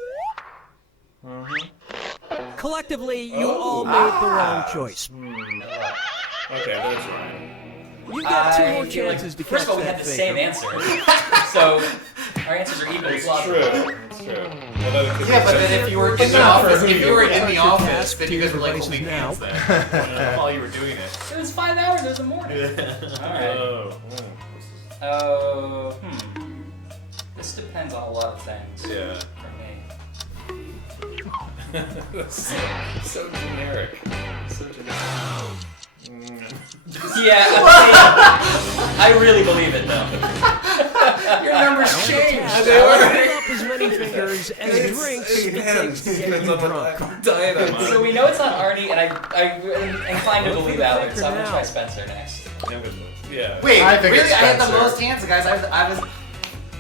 Collectively, you all made the wrong Ah. choice. Okay, that's right. You get 2 more I feel like, chances to first catch of all, we that had the same faker. answer, so our answers are equally It's plausible. true. It's true. Although it could Yeah, be but just- then if you were in But the not for office, who if you you were are. in the Your office, task then to you guys your were like devices holding now. hands then while you were doing it. It was 5 hours. It was the morning. All right. Oh. This depends on a lot of things Yeah. for me. That's so generic. So generic. Yeah, I really believe it though. Your numbers On the changed. task, They were. hold up as many fingers as drinks it takes to get you Depends on drunk. what diet I'm on. So we know it's not Arnie, and I'm inclined to Look for believe the Allard, faker so I'm gonna now. try Spencer next. Yeah. Wait, I think really? it's I had the Spencer. most hands, guys. I was.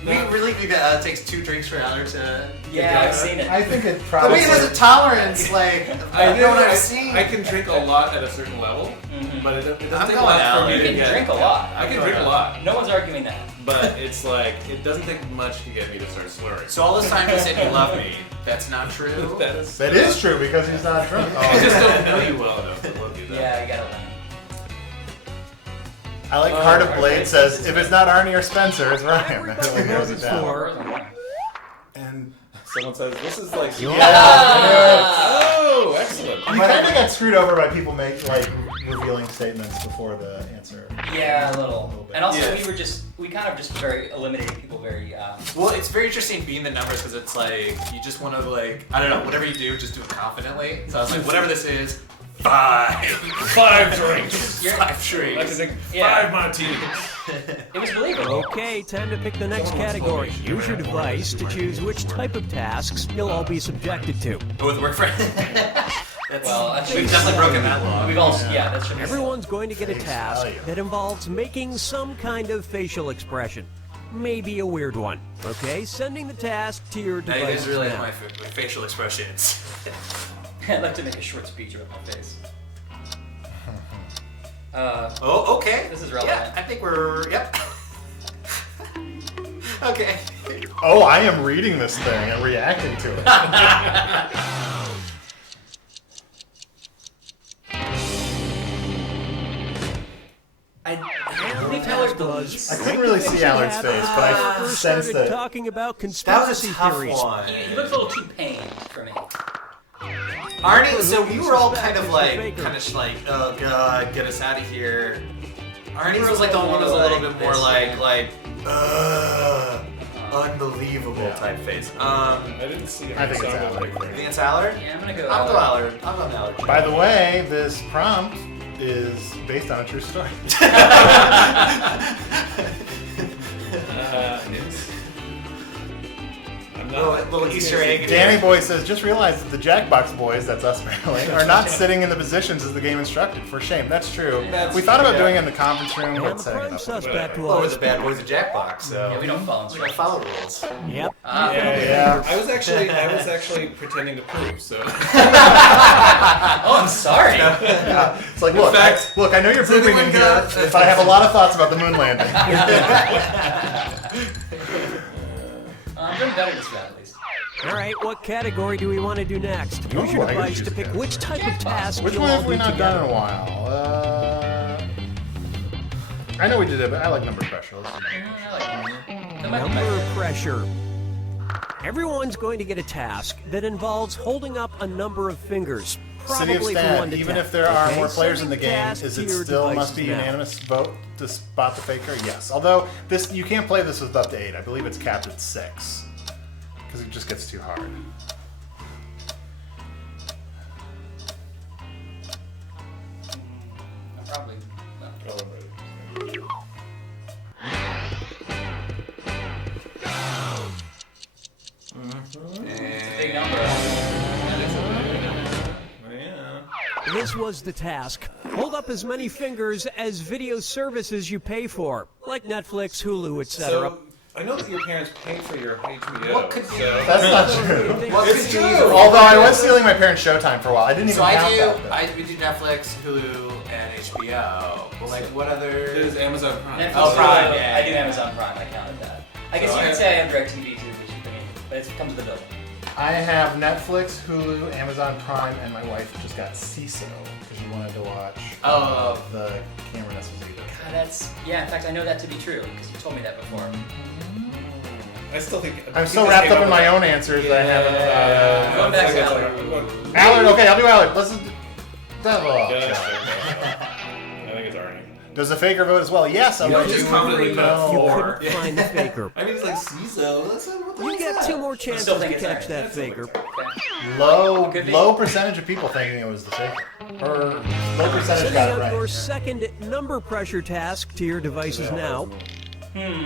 We really think that takes 2 drinks for Allard to. Yeah, I've seen it. I think it But probably. wait, there's a tolerance, like, I know what I've seen. I can drink a lot at a certain level, but it doesn't I'm take a going lot for Allard. me You to can get. drink a lot. I can drink a lot, No one's arguing that. but it's like it doesn't take much to get me to start slurring. So all this time you said you love me. That's not true. That is true because he's not drunk. I just don't know you well enough to love you that. Yeah, you gotta learn. I like Heart of Blade says, if it's not Arnie or Spencer, it's Ryan. That really narrows it down. For And Someone says this is like. Ah! Oh, excellent. you kind of got screwed over by people revealing statements before the answer. Yeah, a little. And also, Yeah. we kind of just very eliminated people very. Well, it's very interesting being the numbers because it's like you just want to like I don't know whatever you do, just do it confidently. So I was like, whatever this is, 5 drinks. 5 I can shrinks. drink Yeah. 5 martinis. It was believable. Okay, time to pick the next category. Use your device to choose which type of tasks you'll all be subjected to. With work friend. Well, I think We've definitely broken that law. We've all, yeah, that should be. Everyone's going to get a Face task value. that involves making some kind of facial expression. Maybe a weird one. Okay, sending the task to your That device is really now. my facial expressions. I'd like to make a short speech about my face. Oh, okay. This is relevant. Yeah, I think we're. Yep. Okay. Oh, I am reading this thing and reacting to it. I believe Tyler's the least. I couldn't really see Allard's face, but I First sensed started that. talking about That was conspiracy a tough theories. one. He looks a little too pained for me. Arnie, so we were all kind of oh god, get us out of here. Arnie was like the one who was a little bit more unbelievable Yeah. type face. I didn't see it. I think it's so I'm Allard. You think it's Allard? Yeah, I'm gonna go. I'll go Allard. I'll go Allard. By the way, this prompt is based on a true story. Yes. I'm not. Little Easter egg. in Danny here. Boy says, just realized that the Jackbox boys, that's us apparently, are not sitting in the positions as the game instructed. For shame, that's true. We thought about doing it in the conference room, And but the setting it prime up. suspect Well, we're was... the bad boys of Jackbox, so Yeah, we don't follow we don't instructions. follow rules. Yep. Yeah. I was actually pretending to poop. So. Oh, I'm sorry. It's like, look, fact, look, I know you're pooping anyone in here, got- but I have a lot of thoughts about the moon landing. I'm doing better this round, at least. All right, what category do we want to do next? Use Oh, your I gotta device choose to pick again. which type of task Which you'll one all have we do not together. done in a while? I know we did it, but I like number pressure. Let's do number pressure. I like that. That might be Number better. pressure. Everyone's going to get a task that involves holding up a number of fingers. City of Probably from 1 Stan, to even 10. if there are Okay, more players in the sending game, tasks is to it your still must be devices now. unanimous vote to spot the faker? Yes. Although this, you can't play this with up to 8. I believe it's capped at 6 because it just gets too hard. Probably. No. Oh, I'm ready. Big number. Yeah. This was the task. Hold up as many fingers as video services you pay for, like Netflix, Hulu, etc. So I know that your parents pay for your HBO. What could be- so That's not true. What It's could you true. use? Although I was stealing my parents' Showtime for a while. I didn't even So I count do. that. We do Netflix, Hulu, and HBO. But like, what other? there's Amazon Prime. Netflix, Oh, Prime, Hulu, yeah, I do yeah. Amazon Prime. I counted that. I guess So you I- could say I have DirecTV too, but it comes with the bill. I have Netflix, Hulu, Amazon Prime, and my wife just got CISO because she wanted to watch the Cameron Esposito. God, that's yeah. In fact, I know that to be true because you told me that before. I still think. I'm so wrapped up in my own answers that I haven't. Going back to Allard. Allard, okay, I'll do Allard. Let's. Devil. I think it's Arnie. Does the faker vote as well? Yes, I'm You going just to. confidently You vote for. couldn't find the faker. I mean, it's like CISO. What the You heck's get that? 2 more chances still to think it's catch Aaron. that faker. Okay. Could be. Low percentage of people thinking it was the faker. Or low percentage Setting got it up your right. second number pressure task to your devices now. Okay.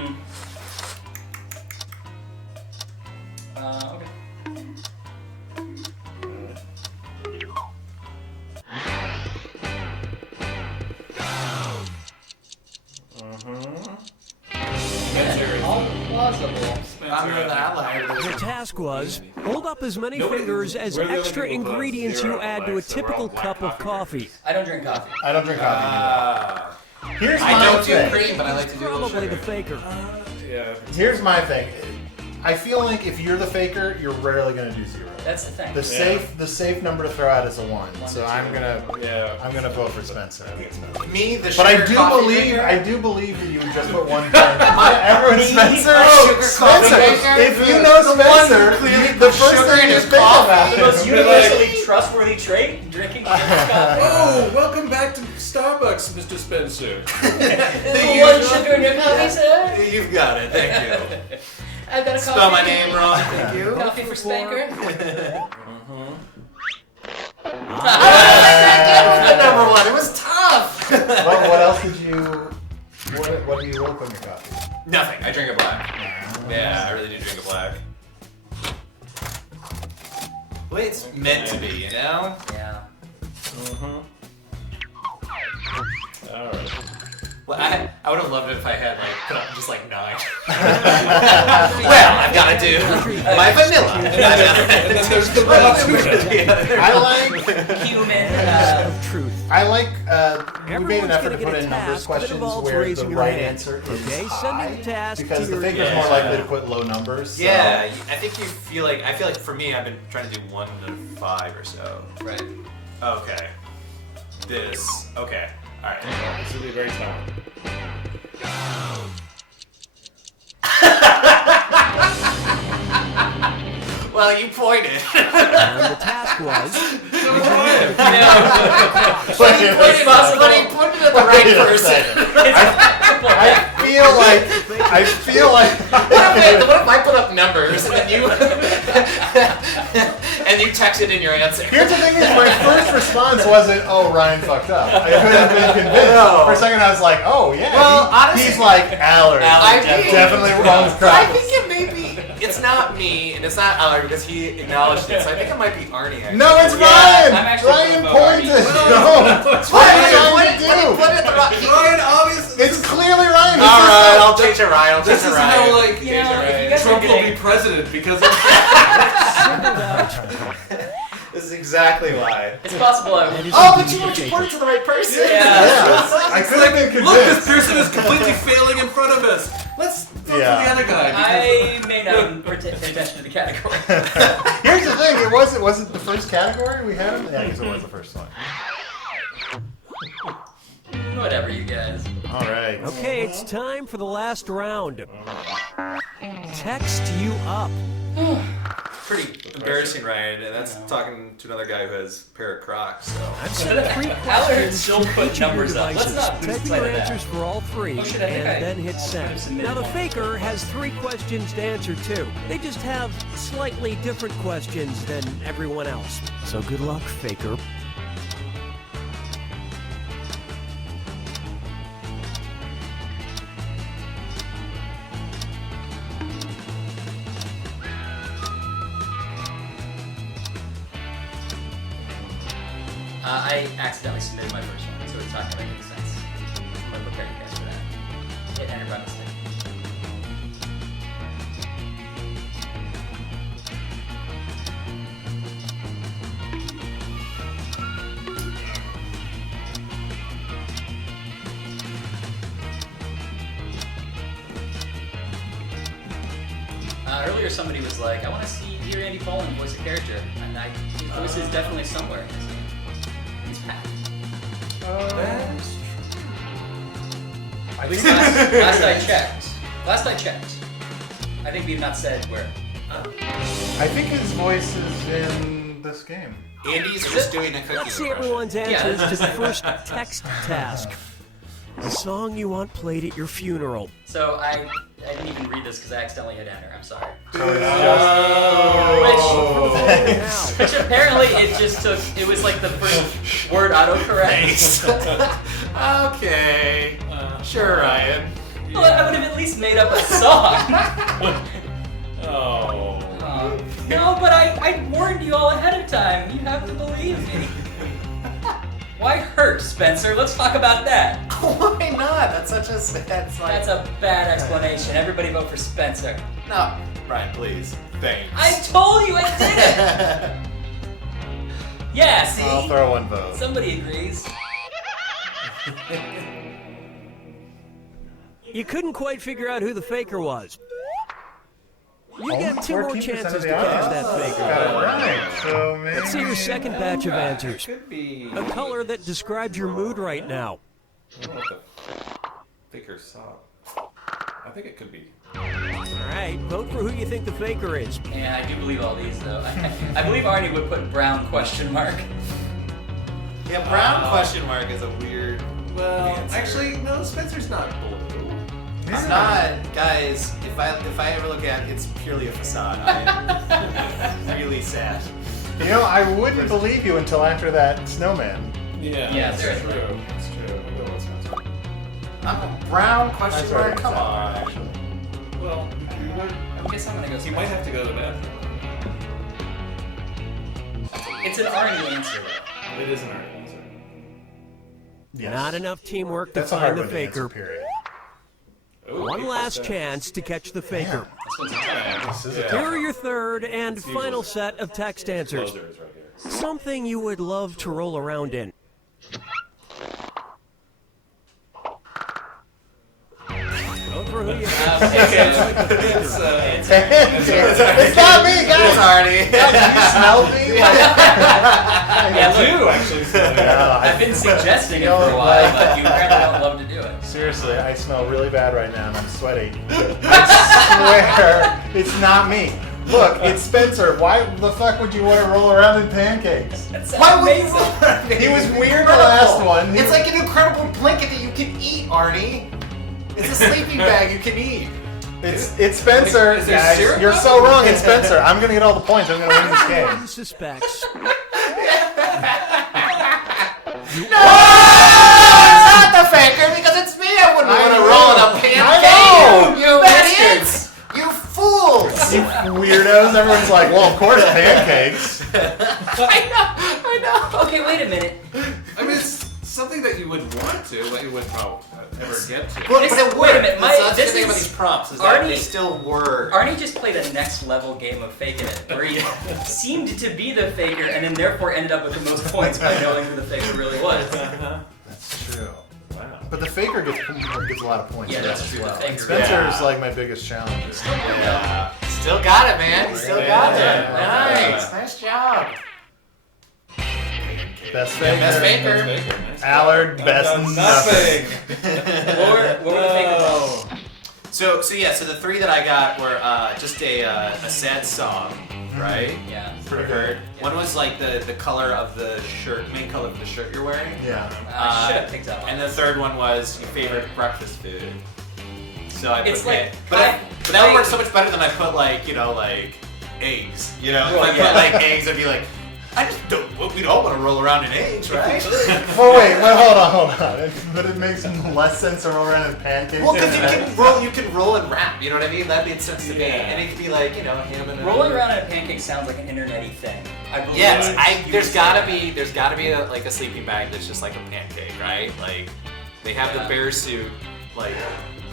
Spencer. All plausible. I'm the outlier. The task was hold up as many Nobody- fingers as we're the only extra people who have ingredients you 0 add to a likes, so we're all typical black cup of coffee coffee. I don't drink coffee. I don't drink coffee. Here's I my don't do thing. cream, but I like to do a little Probably the sugar. faker. Yeah. Here's my thing. I feel like if you're the faker, you're rarely going to do 0. That's the thing. The safe number to throw out is a 1. So I'm gonna Yeah. vote for Spencer. Me, the But I sugar do coffee believe maker. that you would just put 1 pen. Everyone, Spencer. sugar coffee Spencer. maker? If you know Spencer, clearly the put first sugar thing in you his think coffee. about The it. most You're universally trustworthy trait: drinking sugar coffee. Oh, welcome back to Starbucks, Mr. Spencer. One sugar in your coffee, sir. You've got it. Thank you. I've got a coffee. Spell my name wrong. Thank you. Coffee for Spanker. else did you? What do you roll on your coffee? Nothing. I drink a black. Yeah, I really do drink a black. The way it's meant to be, you know? Yeah. Alright. Well, I would have loved it if I had put up just 9. Well, I've got to do my vanilla. And then there's the raw I like Human. Of truth. I like we made Everyone's an effort to gonna put get a in numbers task that questions involves where the raising your right hand. answer is Okay, high send the task because to the your faker's more likely to put low numbers. So. Yeah, I think you feel like, I feel like for me, I've been trying to do 1 to 5 or so. Right. Okay. This. Okay. Alright. This will be very tough. Well, you pointed. And the task was But he pointed at the right person. I feel like What if I put up numbers and then you and you texted in your answer? here's the thing is my first response wasn't, oh, Ryan fucked up. I could have been convinced. No. For a second I was like, oh yeah. Well, honestly- he's like Allard. I I'm think- definitely wrong with I Kravis. think it may be. It's not me, and it's not Allard because he acknowledged it. So I think it might be Arnie. Actually. No, it's Yeah, Ryan! I'm actually Ryan voting for Arnie. pointed! No, No! it's What are you Ryan trying to do? pointed at the rock. Ryan, obviously. It's clearly Ryan! He All just right, said- I'll change it, Ryan. I'll change This it, is Ryan. how You know, if you guys Trump are will be getting- president because of. singled out. This is exactly why. It's possible I And his Oh, but indeed you faker. pointed to the right person. Yeah. I could have been Look, this convinced. person is completely failing in front of us. Let's vote Yeah. for the other guy. I may not even pay attention to the category. Here's the thing, it wasn't the first category we had him? Yeah, I guess it was the first one. Whatever, you guys. Alright. Okay, it's time for the last round. Text you up. Pretty embarrassing, Ryan. And that's talking to another guy who has a pair of Crocs. So. I've sent 3 Allard questions still to put each of your numbers up. Let's devices. not lose Type sight your of that. answers for all 3 Oh, shit, I think and I then hit might send. have submitted Now the one. faker has 3 questions to answer too. They just have slightly different questions than everyone else. So good luck, faker. I accidentally submitted my first one, so it's not going to make any sense. I'm going to prepare you guys for that. Hit enter by mistake. Earlier somebody was like, I want to hear Andy Pollin voice a character, and his voice is definitely somewhere in this game. He's Pat. At least last I checked. Last I checked. I think we've not said where. I think his voice is in this game. Andy's just doing a cookie. Let's see impression. everyone's Yeah. answers to the first text task. The song you want played at your funeral. So I didn't even read this because I accidentally hit enter. I'm sorry. So it's Now, Which apparently it was like the first word autocorrect. Okay. Sure, Ryan. Well, I would have at least made up a song. Oh. No, but I warned you all ahead of time. You have to believe me. Why hurt, Spencer? Let's talk about that. Why not? That's such a. That's like. That's a bad explanation. Everybody vote for Spencer. No, Ryan, please. Thanks. I told you I did it! Yeah, see? I'll throw one vote. Somebody agrees. you couldn't quite figure out who the faker was. You Only get 2 more 14% chances of to the catch audience that faker. got it right. So maybe. Let's see your second batch of answers. Could be. A color that describes your mood right now. I don't know what the faker saw. I think it could be. Alright, vote for who you think the faker is. Yeah, I do believe all these, though. I believe Arnie would put brown question mark. Yeah, brown question mark is a weird. Well, answer. actually, no. Spencer's not blue. It's not, guys. If I ever look at it, it's purely a facade. I'm really sad. You know, I wouldn't believe you until after that snowman. Yeah, Yeah, that's seriously. true. That's true. We'll go with Spencer. I'm a brown question That's right, mark. Come on. actually. Well, I guess I'm gonna go. you might have to go to the bathroom. It's an Arnie answer. It is an art answer. Yes. Not enough teamwork to That's a hard find the one to answer, faker. period. Ooh, One 8%. last chance to catch the faker. This one's a tough one. This is a Here tough are your third and final set of text answers. Closer is right here. Something you would love to roll around in. Vote for who you It's, It's not me, It's guys! Arnie. You smell me? Yeah, I look, do actually. I've been suggesting it for a while, but you apparently don't love to do it. Seriously, I smell really bad right now and I'm sweaty. I swear, it's not me. Look, it's Spencer. Why the fuck would you want to roll around in pancakes? Why would you? He was weird the last one. It's like an incredible blanket that you can eat, Arnie. It's a sleeping bag you can eat. It's Spencer, Is there guys. syrup You're on so it? wrong. It's Spencer. I'm gonna get all the points. I'm gonna win this game. Who suspects. It's not the faker because it's me. I wouldn't want to roll in a pancake. You idiots! You fools! You weirdos. Everyone's like, well, of course, pancakes. I know. Okay, wait a minute. I mean, it's something that you would want to, but you wouldn't ever get to. Well, This- but it wait a worked. minute, That's the this thing about is- these prompts is that they Arnie- still work. Arnie just played a next level game of Fakin' It, where he seemed to be the faker and then therefore ended up with the most points by knowing who the faker really was. That's true. Wow. But the faker gets a lot of points. Yeah, for that that's as true. well. The faker. Spencer's Yeah. like my biggest challenge. Yeah. Still got it, man. You still got it. Yeah. Nice. Nice job. Best faker. Best faker. Nice Allard, job. best I've done nothing. What were the fakers? So the three that I got were just a sad song, right? Yeah. Pretty Heard. good. One was like the color of the shirt, main color of the shirt you're wearing. Yeah. I should have picked that one. And the third one was your favorite breakfast food. So I put It's like- that. But that would work so much better than I put like eggs. You know, Well, if I yeah. put like eggs, I'd be like, I just don't. We don't want to roll around in eggs, right? Well, wait, hold on. But it makes less sense to roll around in pancakes. Well, because you can roll and wrap. You know what I mean? That made sense to me. Yeah. And it could be like ham and Rolling around in a pancake sounds like an internet-y thing. I believe Yes, you there's would gotta say be like a sleeping bag that's just like a pancake, right? Like they have Yeah. the bear suit like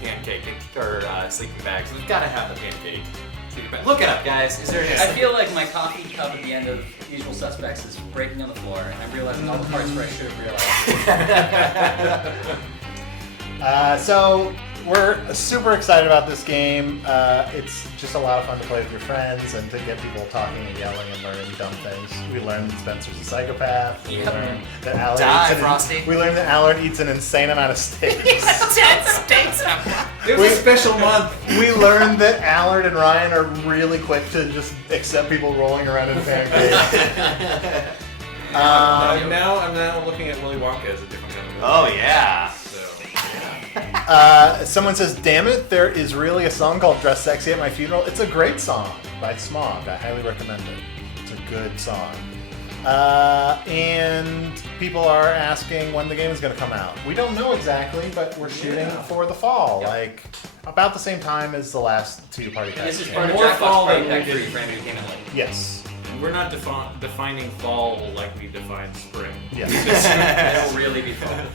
pancake or sleeping bags. We've gotta have the pancake. Sleeping bag. Look it up, guys. Is there? I feel like my coffee cup at the end of Usual Suspects is breaking on the floor, and I'm realizing all the parts where I should have realized. So we're super excited about this game. It's just a lot of fun to play with your friends and to get people talking and yelling and learning dumb things. We learned that Spencer's a psychopath. We Yep. learned that Allard Die, eats Frosty. we learned that Allard eats an insane amount of steaks. 10 steaks. It was a special month. We learned that Allard and Ryan are really quick to just accept people rolling around in pancakes. I'm now looking at Willy Wonka as a different kind of movie. Oh yeah. So, Someone says, damn it, there is really a song called Dress Sexy at My Funeral. It's a great song by Smog. I highly recommend it. It's a good song. And people are asking when the game is going to come out. We don't know exactly, but we're shooting for the fall, like about the same time as the last two Party Packs. This is games. part of More Jackbox fall Party than Pack we 3 did. for anybody who came in late. Yes. we're not defining fall like we define spring. Yes. It'll really be fun.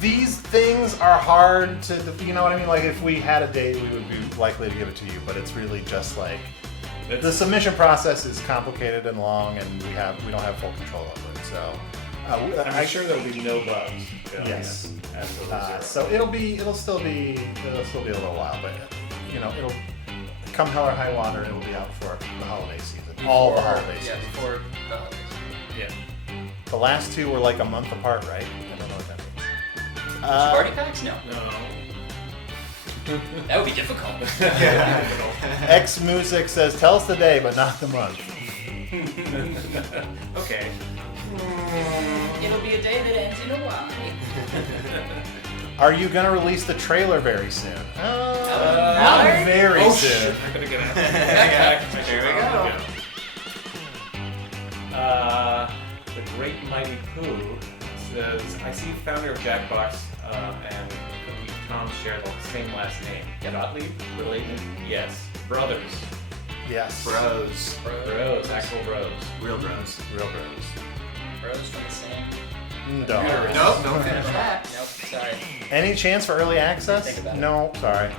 These things are hard to, you know what I mean? Like if we had a date, we would be likely to give it to you, but it's really just like the submission process is complicated and long, and we don't have full control over it. So I'm sure there'll be no bugs. Yes. Absolutely zero. So it'll still be a little while, but it'll come hell or high water. It'll be out for the holiday season. All the holiday Yeah, season. before the holidays. Yeah. The last two were like a month apart, right? I don't know what that means. Party packs? No. No. That would be difficult. X Music says, "Tell us the day, but not the month." Okay. It'll be a day that ends in a Y. Are you gonna release the trailer very soon? Not Allard? very Oh soon. shit! I better get out. There we go. The Great Mighty Pooh says, I see founder of Jackbox share the same last name. Gottlieb, related? Yes. Brothers. Yes. Bros. Bros. Actual bros. Real bros. Real bros. Bros from the same. No. Nope, don't finish that. Nope, sorry. Any chance for early access? Think about it. No, sorry.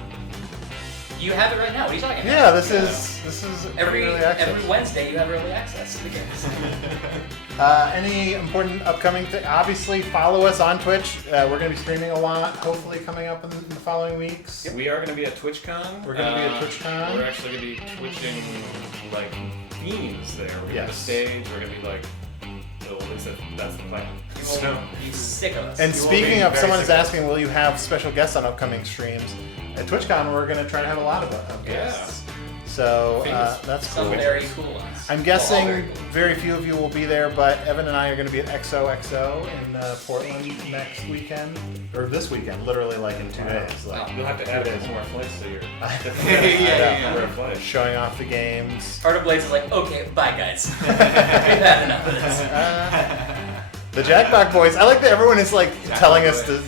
You have it right now. What are you talking about? Yeah, this is Every early access. every Wednesday you have early access to the games. Any important upcoming thing? Obviously, follow us on Twitch. We're going to be streaming a lot, hopefully coming up in the following weeks. We are going to be at TwitchCon. We're gonna be at TwitchCon. We're actually going to be twitching like themes there. We're going to Yes. be stage. We're going to be like, well, at least that's the plan. You So, will be sick of us. And You will speaking be of, very someone is successful. asking, will you have special guests on upcoming streams? At TwitchCon, we're going to try to have a lot of guests. So that's Some cool. very cool ones. I'm guessing very few of you will be there, but Evan and I are going to be at XOXO in Portland next weekend, or this weekend, literally like in 2 days. Like, you'll have to add a couple more flights to your Yeah. Wear a flight. showing off the games. Heart of Blades is like, okay, bye guys. We've had enough of this. The Jackbox boys. I like that everyone is like telling us to.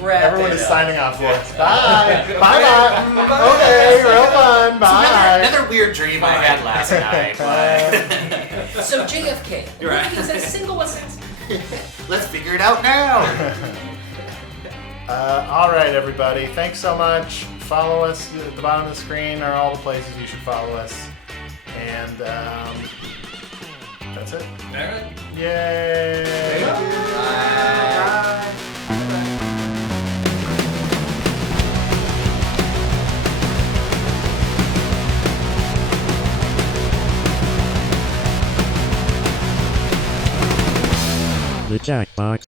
Wrap Everyone it is up. signing off for us. Bye. Bye. Bye. Okay. Real fun. Bye. Another weird dream I had last night. But So JFK, You're right. he says single assassin. let's figure it out now. All right, everybody. Thanks so much. Follow us at the bottom of the screen are all the places you should follow us. And that's it. All right. Yay. The Jackbox